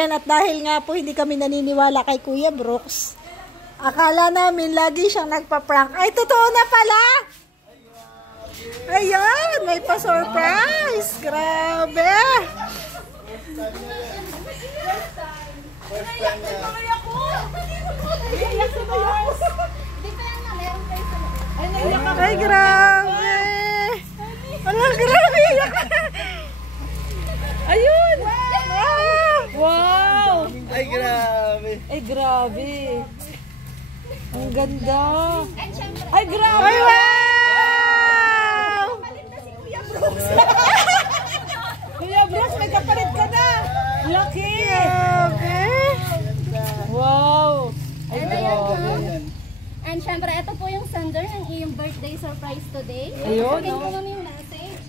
Ayan, at dahil nga po hindi kami naniniwala kay Kuya Brooks, akala namin lagi siyang nagpa-prank. Ay, totoo na pala! Ayan, may pa-surprise! Grabe! Ay, grabe! Wala, grabe! Ayun! Wow! Ay, grabe! Ay, grabe! Ang ganda! Ay, grabe! Ay, wow! Kuya Brooks, may kapalit ka na! Laki! Grabe! Wow! Ay, grabe! And syempre, ito po yung sender ng iyong birthday surprise today. Ayun, Sabihin ko naman yung message.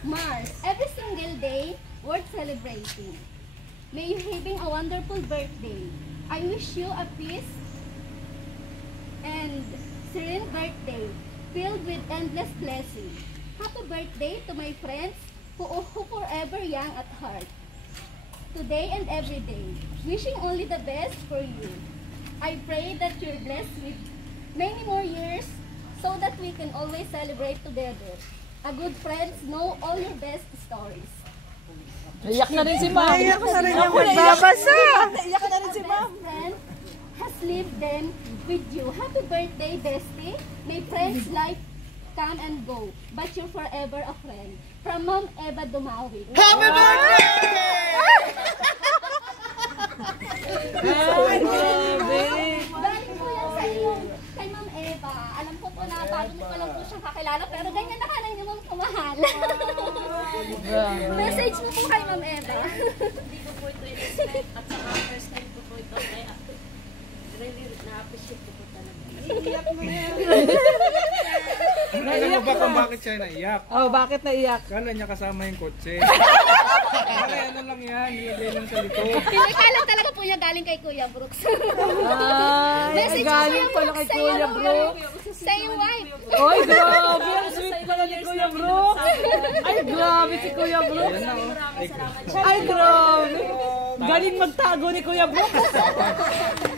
Mars, every single day worth celebrating. May you having a wonderful birthday. I wish you a peace and serene birthday filled with endless blessings. Happy birthday to my friends who forever young at heart. Today and every day, wishing only the best for you. I pray that you're blessed with many more years so that we can always celebrate together. A good friends know all your best stories. Iyak na rin si Ma'am. Iyak na rin yung magbabasa. Iyak na rin si Ma'am. Friend has lived them with you. Happy birthday, bestie. May friends life come and go, but you're forever a friend. From Ma'am Eva Dumawi. Happy birthday! Ay, grabe. Galing po yan sa iyo, kay Ma'am Eva. Alam ko po na bago mo pa lang po siyang kakilala, pero ganyan na ka na niyo Ma'am kumahal. Message mo po kay Ma'am Eva. Hindi ko po ito in-expect at saka first time ko po ito. Kaya really na-appreciate ko po talaga. Iiyak mo yan. Alam mo ba kung bakit siya naiyak? Oh, bakit naiyak? Kala niya kasama yung kotse. Kala ano lang yan, nilagay lang sa likod. Pinakalan talaga po niya galing kay Kuya Brooks. Ay, galing pala kay Kuya Brooks. Sa iyong wife. Ay, grabe. Ang sweet pala ni Kuya Brooks. Ay, grabe si Kuya Brooks. Ay, grabe. Galing magtago ni Kuya Brooks.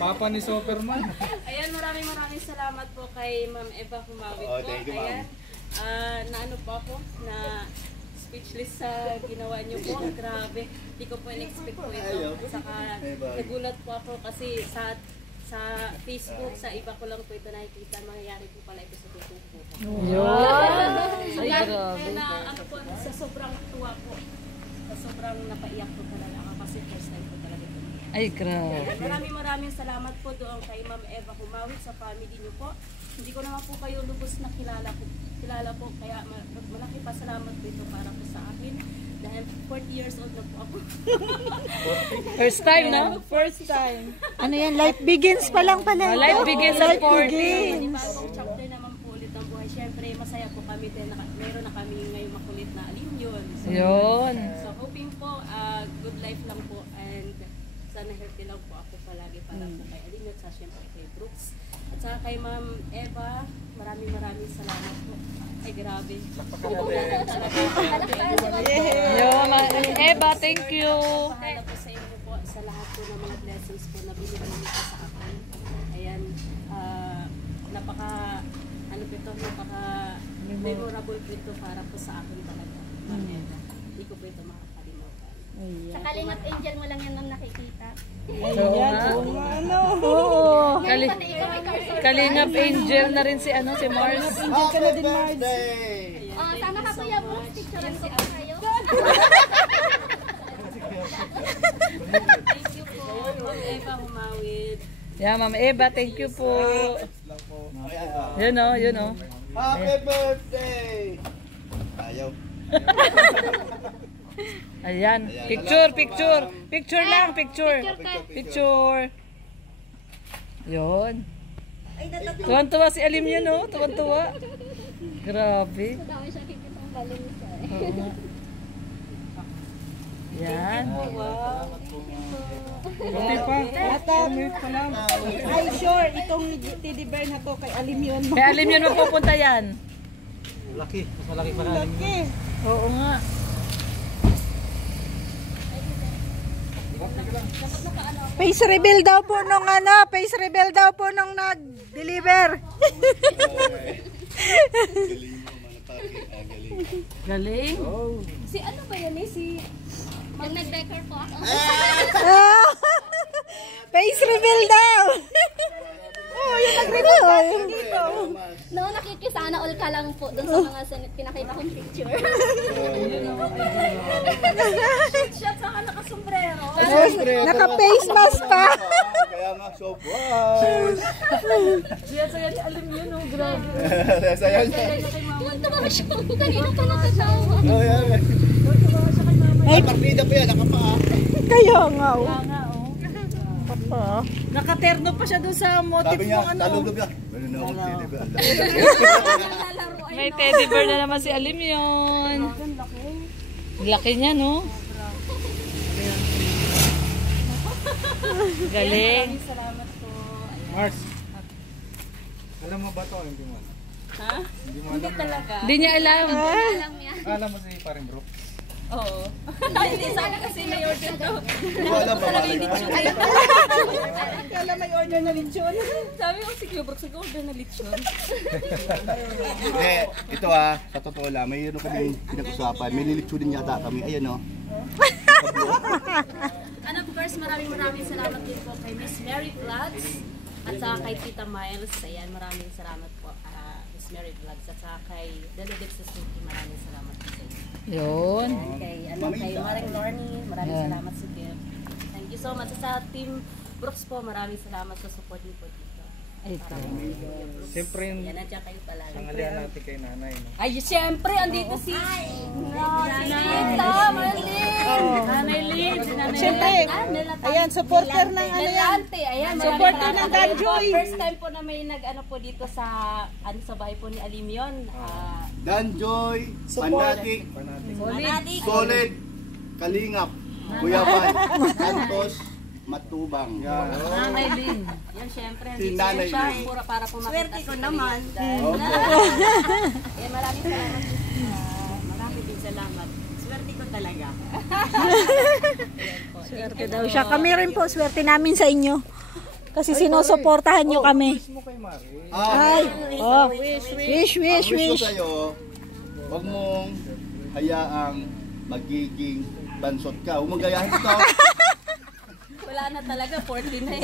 Papa ni Superman. Ayan, maraming salamat po kay Ma'am Eva Humawit po. Ayan, naano po ako na speechless sa ginawa niyo po. Grabe. Hindi ko po in-expect po ito. Saka nagulat po ako kasi sa Facebook, sa iba ko lang po ito nakikita. Mangyayari po pala ito sa totoo po. Ay, grabe. Na ano po, sa sobrang tuwa po. Sa sobrang napaiyak po talaga ako kasi first time po talaga ito. Ay, grabe. Maraming salamat po doon kay Ma'am Eva Humawit sa family niyo po. Hindi ko naman po kayo lubos na kilala po, kaya malaki pa salamat po ito para po sa akin. Dahil 40 years old na po ako. First time, no? First time. Ano yan? Life begins pa lang pala. Life begins at 40. Bagong chapter naman po ulit ng buhay. Siyempre, masaya po kami din. Meron na kami ngayong makulit na alinyon. So, Yun. So, hoping po, good life lang po. And sana healthy lang po ako palagi para po kay Alinyon. Sa siyempre kay Brooks. At saka kay Ma'am Eva, maraming salamat po. Ay, grabe. Yo, Ma'am Eva, thank you. Pahala po sa inyo po sa lahat po ng mga blessings po na binigay niyo po sa akin. Ayan, napaka memorable po ito para po sa akin talaga. Ma'am Eva, hindi ko po ito makakalimutan. Sa Kalingap Angel mo lang yan nung nakikita. Kalingap Angel na rin si si Mars. Angel ka na din, Mars. Tama ka Kuya Brooks, picturean ko pa kayo. Thank you po, Ma'am Eva Humawit. Yeah, Ma'am Eva, thank you po. Yun o. Happy birthday! Ayaw. Ayan. Picture lang. Yun. Tuwan-tuwa si Alim yun, no? Tuwan-tuwa. Grabe. Sa dami siya kikitang balon siya. Oo nga. Yan. Buti pa. Minute pa lang. Ay, sure. Itong teddy bear na to kay Alim yun. Kaya Alim yun mapupunta yan. Laki. Mas malaki pa na. Laki. Oo nga. Face reveal daw po nung face reveal daw po nung nag-deliver. Galing. Si ano ba yan eh? Si... Pag nag-decor po ako. Face reveal daw. Oh, yung nag-reveal dito. No, nakikisana all ka lang po dun sa mga pinakita kong picture. Shot sa nakasombrero. Naka-face mask pa. Kaya nga, so wow. Saya ni alam yun, oh, grabe. Saya niya. Tuwa siya. Kanina pa nakatawa. Oh, yan. Ay, partida pa yan, nakapaa. Kaya nga, oh. Nakaterno pa siya doon sa motif Sabi niya, ng ano. talugod niya. Meron na akong partida pa. May teddy bear na naman si Alim yun. Laki niya, no? Galing. Salamat po. Mars. Alam mo ba to? Hindi mo alam. Ha? Hindi mo Hindi alam. talaga. Hindi niya alam. Alam yan. Alam mo si paring bro. Oo. Hindi sana kasi may order to. Wala ba? Kala may order na lechon. Sabi ko si Kuya Brooks, order na lechon. Hindi, ito sa totoo lang, mayroon kami pinag-usapan. May lilitsyo din yata kami. Ayan o. And of course, maraming salamat din po kay Miss Mary Vlogs at saka kay Tita Miles. Ayan, maraming salamat po Miss Mary Vlogs at saka kay Deledip Suzuki. Maraming salamat po sa inyo. Yun. Kay Maring Lorny, maraming salamat sa gift. Thank you so much. Sa Team Brooks po, maraming salamat sa support niyo po dito. Ito. Siyempre yung Yan, nandiyan kayo palagi. pangalihan natin kay nanay. No? Ay, siyempre, andito si Tita Marlene. Nanay Lynn. Siyempre, ayan, supporter ng ano yan. Ayan, Supporter ng Danjoy. First time po na may nag-ano po dito sa bahay po ni Alim yun. Danjoy, Panatik, Solid. Solid, Kalingap, Kuyaban, Santos, Matubang. Nanay Lynn. Yan, syempre. Si Nanay Siya, Lynn. pura para po makita ko naman. Okay. Ayan, maraming salamat. Maraming din salamat. Swerte ko talaga. Swerte daw siya. Kami rin po, swerte namin sa inyo. Kasi sinusuportahan nyo kami. Wish mo kay Mari. Ay, oh, wish. Ang wish ko sa'yo, huwag mong hayaang magiging bansot ka. Huwag mong gayahin ito. Wala na talaga, 14 na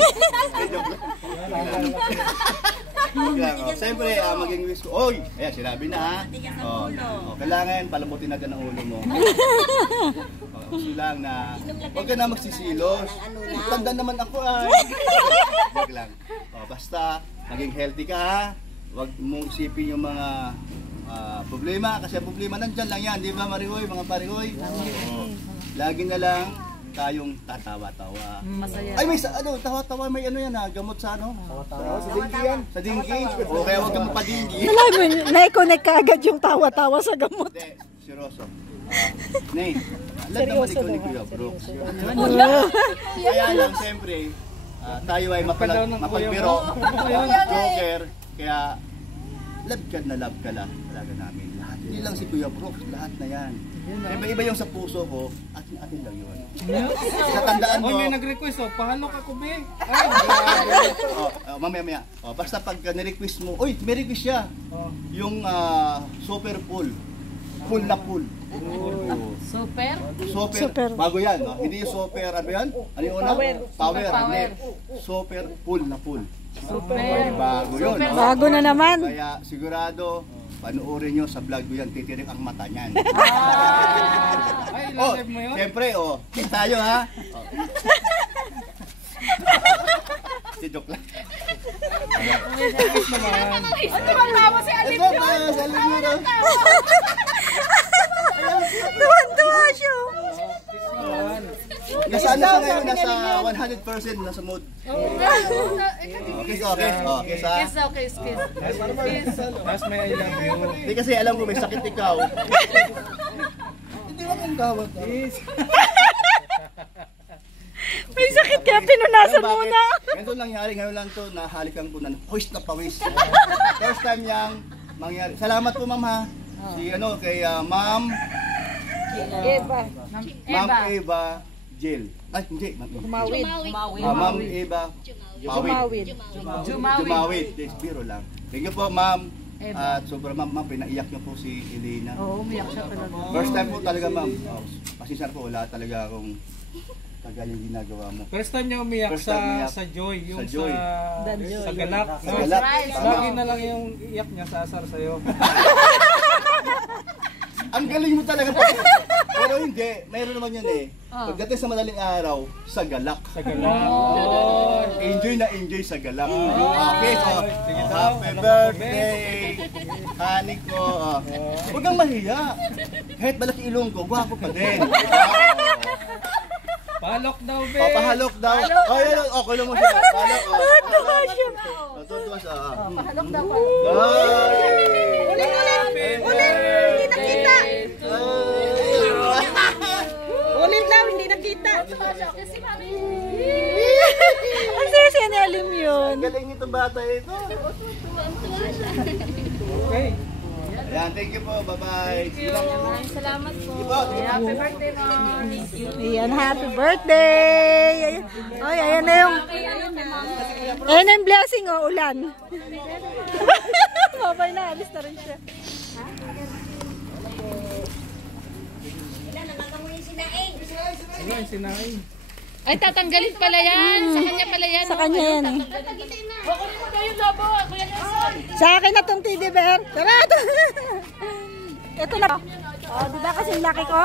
Siyempre, maging wish ko. Oy! Ayan, sinabi na kailangan palamutin natin ang ulo mo. Gusto lang na huwag ka na magsisilos. Tanda naman ako Joke lang. Basta, maging healthy ka ha. Huwag mong isipin yung mga problema. Kasi problema nandyan lang yan. Di ba Marihoy, mga Parihoy? Lagi na lang tayong tatawa-tawa. Masaya. Ay, may tawa-tawa, may ano yan gamot sa ano? Sa dinggi yan. Sa dinggi. O kaya huwag kang mapadinggi. Alam mo, na-connect ka agad yung tawa-tawa sa gamot. Hindi, seryoso. Nay, alam naman ikaw ni Kuya Brooks. Kaya lang, siyempre, tayo ay mapagbiro. Joker, kaya love ka talaga namin. Lahat. Hindi lang si Kuya Brooks, lahat na yan. Iba yung sa puso ko, atin lang yun. Katandaan mo. Oy, may nag-request pahalok ako be. Mamaya. Basta pag nirequest mo, oy, may request siya. Yung super pool. Pool na pool. Super? Super. Bago yan. Hindi yung super, ano yan? Ano yung una? Power. Hindi. Super pool na pool. Super. Bago yun. Bago na naman. Kaya sigurado, panuorin nyo sa vlog ko yan, titirik ang mata niyan. Ay, live mo yun? Siyempre, tayo ha. Si joke lang. Naman. Tuwan-tuwa siya. Nasa ano siya ngayon? Nasa 100% nasa mood. Okay. Kiss. Mas may I love you. Hindi kasi alam ko may sakit ikaw. Hindi wag ang gawat. May sakit kaya pinunasan Bakit? muna. Ganito nangyari, ngayon lang to, nahalikan ko na pawis na pawis. First time yang mangyari. Salamat po ma'am ha. Si kay Ma'am Eva Jill. Ay, hindi. Jumawid. Ma'am Eva Jumawid. Jumawid. Yes, biro lang. Thank you po, ma'am. At sobrang ma'am, pinaiyak niyo po si Elena. Oo, umiyak siya talaga. First time po talaga, ma'am. Pasensya po, wala talaga akong tagal yung ginagawa mo. First time niya umiyak First time umiyak. sa Joy, yung Sa Joy. sa Galak. Sa Galak. Lagi na lang yung iyak niya sa asar sa'yo. Ang galing mo talaga po. Pero hindi, mayroon naman yan eh. Pagdating sa madaling araw, sa Galak. Sa Galak. Enjoy na enjoy sa Galak. Okay, so, happy birthday, honey ko. Huwag kang mahiya. Kahit malaki ilong ko, gwapo pa din. Palok daw, be. Papahalok daw. Ay, okay lang mo siya. Palok. Tuwa siya. Tuwa siya. Pahalok daw pa. Ulit, hindi nakita. Ulit lang, hindi nakita. Kasi kami. Ang saya ni Alim yun. Galing itong bata ito. Okay. Ayan, thank you po. Bye-bye. Maraming salamat po. Happy birthday, Mom. Ayan, happy birthday. Ay, ayan na yung... Ayan na yung blessing, oh, ulan. Babay na, alis na rin siya. Ano yung sinain? Ay, tatanggalin pala yan. Sa kanya pala yan. Sa kanya yan eh. Kukunin mo daw yung lobo. Kuya Nelson. Sa akin na itong teddy bear. Tara! Ito na. Oh, diba kasing laki ko?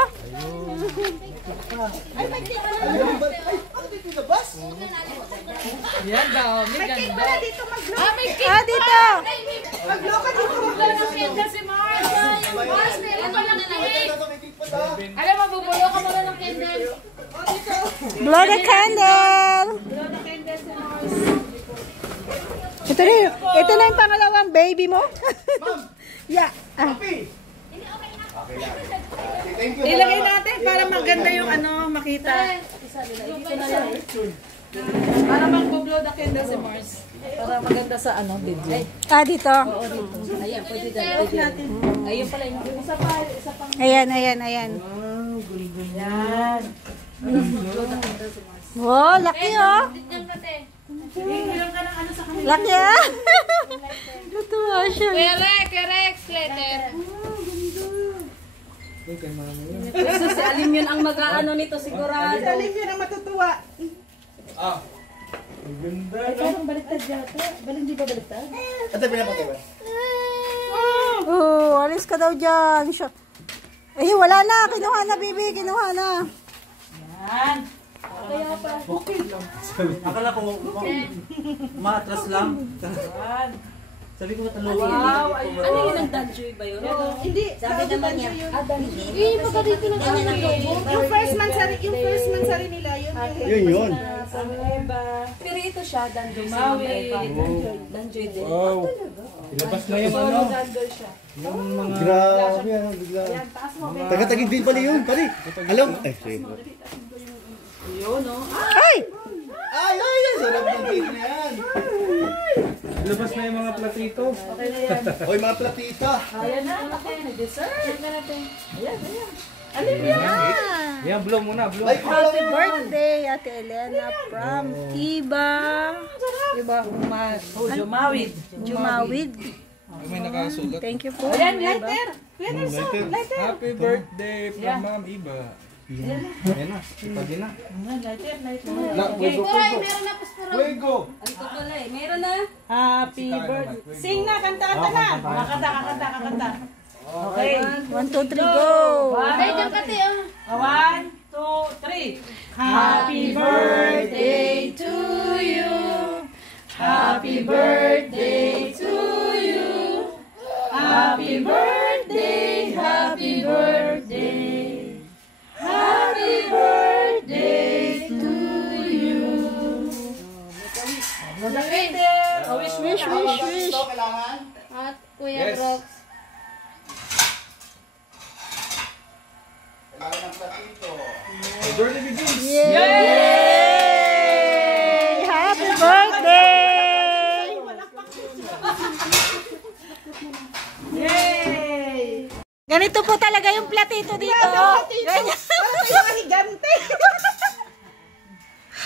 Yan daw. May ganda. May cake. Ah, dito! Maglo ka dito. Maglo ng candle si Mars. Yung Mars, meron pa ng cake. Alam mo, bubulo ka muna ng candle. Blow the candle! Bulo ng candle si Mars. Ito na yung pangalawang baby mo. Yeah. Ah. Thank you. Ilagay natin para maganda yung ano, makita. Para mag-blow the candle si Mars. Para maganda sa ano, video. Ah, dito. Ayan, pwede natin. Ayun pala yung isa pa. Ayan, ayan, ayan. Yan. Wow, laki oh. Ilang ka ng ano sa kanila. Laki ah. Natuwa siya. Rex, letter. So, si Alim yun ang mag-aano nito sigurado. Alim yun ang matutuwa. Ah. Ang ganda. Parang baliktad yata. Hindi ba baliktad? Ate, pinapatay ba? Oh, alis ka daw dyan. Ay, wala na. Kinuha na, baby. Kinuha na. Yan. Akala ko matras lang. Sabi ko mataluwa. Wow, Ano yun ang Danjoy ba yun? Hindi. Sabi naman niya. Baka dito lang kami. Yung first month sa rin nila. Yun. Pero ito siya, Danjoy. Danjoy din. Wow. Ilabas na yung ano. Yung mga... Grabe, ano, bigla. Taga-tagig din pala yun, pare. Alam? Ay, sige. Ay! Ay, sarap ng cake na yan. Ilabas na yung mga platito. Oy, mga platita. Ayan na. Dessert. Yan, blow muna, blow. Ay, Happy birthday, Ate Elena from Iba. Iba, Jumawid. Jumawid. May nakasulat. Thank you po. Ayan, lighter. Kuya Nelson, Lighter. lighter. Happy birthday from Ma'am Iba. Ayan na, ipagin na. Lighter. Fuego. Fuego. Ano ko pala eh? Meron na. Happy birthday. Sing na, kanta na. Kakanta. Okay. 1, 2, 3, go! Dyan kati, 1, 2, 3. Happy birthday to you. Happy birthday to you. Happy birthday, happy birthday. Happy birthday to you. Wish. Ito, kailangan? At Kuya Yes. Brox. Kailangan ng platito. Journey begins. Yay! Happy birthday! Yay! Ganito po talaga yung platito dito. Ganyan. Parang kayo kahigante.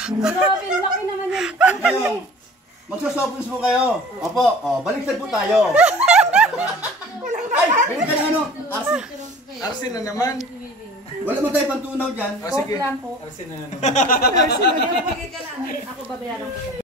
Grabe, laki naman yan. Ngayon, magsasoftens po kayo. Opo, baliktad po tayo. Ay, baliktad ng ano? Arsi. Arsin na naman. Wala mo tayo pantunaw dyan. Sige. Arsin na naman. Ako babayaran ko.